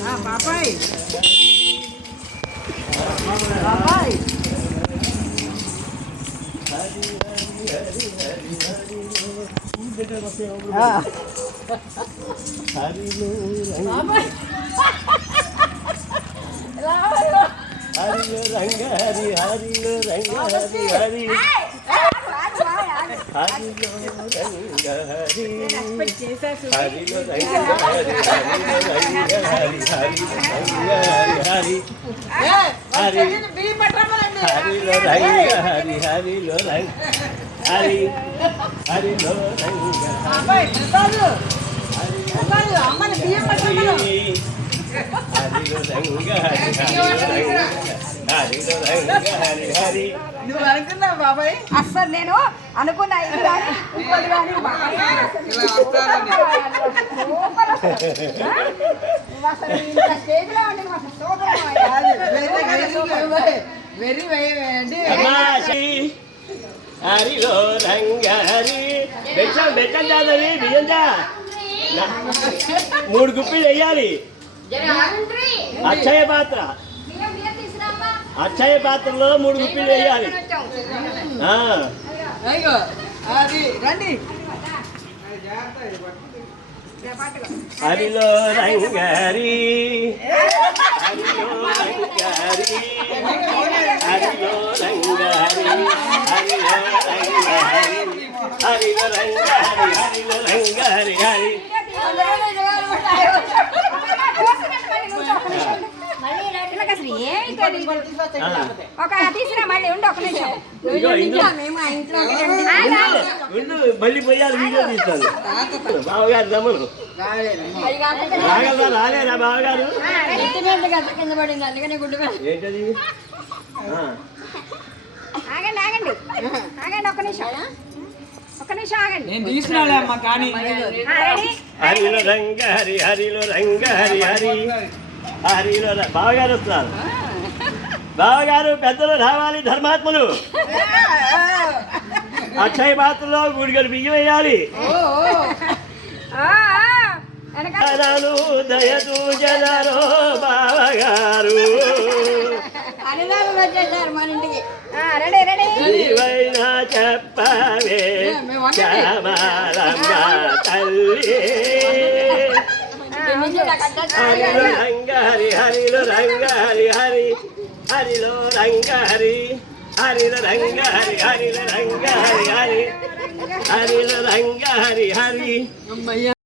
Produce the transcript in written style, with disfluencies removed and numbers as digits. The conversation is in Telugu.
బాబాయ్ బాబాయ్ హరిలో రంగ హరి హరిలో రంగ హరి హరి హరిలో రంగ హరి హరిలో రంగ హరి హరిలో రంగ హరి హరి హరిలో రంగ హరి హరిలో రంగ హరి హరిలో రంగ నువ్వు అనుకున్నావు బాబాయ్ అస్సలు నేను అనుకున్నా ఇది కానీ ఇంకోటి కానీ స్టేజ్లో ఉండి వెరీ హరిలో రంగ హరి బెచ్చం బెచ్చం చాదవి బియ్యంజా 3 గుప్పిలు వేయాలి అక్షయ పాత్ర అక్షయ పాత్రలో 3 గుప్పిలు వేయాలి రండి హరిలో రంగ హరి హరిలో రంగ హరి హరిలో రంగ హరి హరిలో రంగ హరి హరిలో రంగ హరి హరిలో రంగ హరి హరి ఒక తీసుకురా మళ్ళీ ఉండి ఒక నిమిషం మళ్ళీ పోయాలి వీడియో తీస్తాను బావగారు దమ్మను రాలేరా బావగారు కింద పడింది అందుకనే గుడ్డు ఏంటది ఆగండి ఆగండి ఆగండి ఒక్క నిమిషం ఆగండి నేను తీసుకురాలే అమ్మా కానీ హరిలో రంగ హరి హరిలో రంగ హరి హరి హరిలో బావగారు వస్తున్నారు బావగారు పెద్దలు రావాలి ధర్మాత్ములు అక్షయ పాత్రలో గుడిగలు బియ్యం వేయాలి దయదు జనరో బావగారు మన ఇంటికి నీవైనా చెప్పవే శ్యామలమ్మ తల్లి హరిలో రంగ హరి హరిలో రంగ హరి హరి హరిలో రంగ హరి హరిలో రంగ హరి హరిలో రంగ హరి హరి హరిలో రంగ హరి హరి